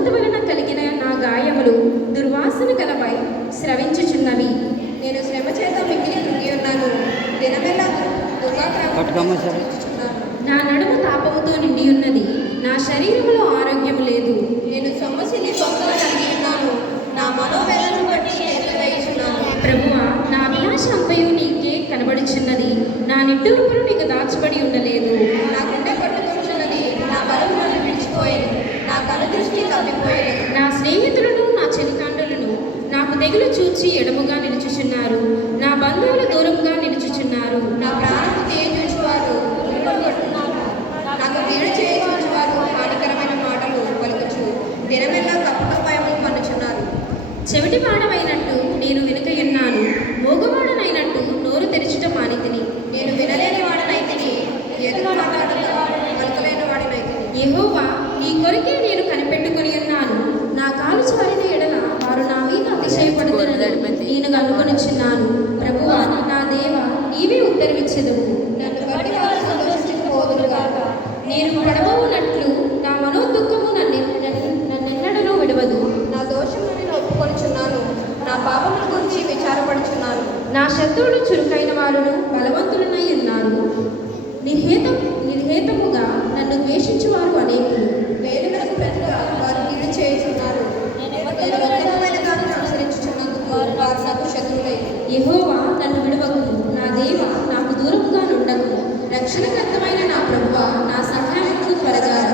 సున్నత వలన కలిగిన నా గాయములు దుర్వాసన గలవై స్రవించుచున్నవి. నేను శ్రమ చేత మిగిలి కృంగి ఉన్నాను. దినమెల్లా. నా నడుము తాపముతో నిండి ఉన్నది. నా శరీరములో ఆరోగ్యం లేదు. నేను సొమ్మసిల్లి బొమ్మలు కలిగి ఉన్నాను. నా మనోవేదనను బట్టి ప్రభువా నా అభిలాష అంపయు నీకే కనబడుచున్నది. నా నిట్టూర్పులు నీకు దాచబడి ఉండలేదు నా గుండె పట్టుకుంటున్నది నా బలం నన్ను విడిచిపోయింది నా కను దృష్టి తప్పిపోయింది నా స్నేహితులను నా చెలికాండులను నాకు తెగులు చూచి ఎడముగా నిలుచుచున్నారు. నా బంధువులు దూరంగా నిలుచుచున్నారు. నా ప్రాణము తీయచూచువారు నాకు వీడు చేయించువారు. హానికరమైన మాటలు పలుకుచు. దినమెల్లా కపట భయము పన్నుచున్నారు. చెవిటి వాడమైనట్టు నేను వెనుకయున్నాను మోగవాడనైనట్టు నోరు తెరిచుట మానితిని. నేను వినలేని వాడినైతిని. ఎదురు మాట్లాడక పలకలేని వాడినైతిని. యెహోవా నీ కొరకే నేను కనిపెట్టుకుని ఉన్నాను నా కాలు చాలిన ఎడల వారు నా మీద అతిశయపడుతున్నదని నేను ప్రభువా నా దేవ నీవే ఉత్తరవిచ్చదు నన్ను బట్టి వారు సంతోషించుకోదురుగాక నేను పడబోనట్లు నా మనోదుఖము నన్ను నన్నెన్నడనూ విడవదు. నా దోషమును నేను ఒప్పుకొనుచున్నాను. నా పాపముల గురించి విచారపడుచున్నాను. నా శత్రువులు చురుకైన వారును బలవంతులనై ఉన్నారు. నిర్హేతం నిర్హేతముగా నన్ను ద్వేషించువారు అనేకులు. వేరుగలకు ప్రతిగా వారు కీడు చేయుచున్నారు. నేను వారు నాకు యహోవా నన్ను విడవకు. నా దేవ నాకు దూరముగా నుండకు. రక్షణకర్తమైన నా ప్రభువ నా సహాయకు త్వరగా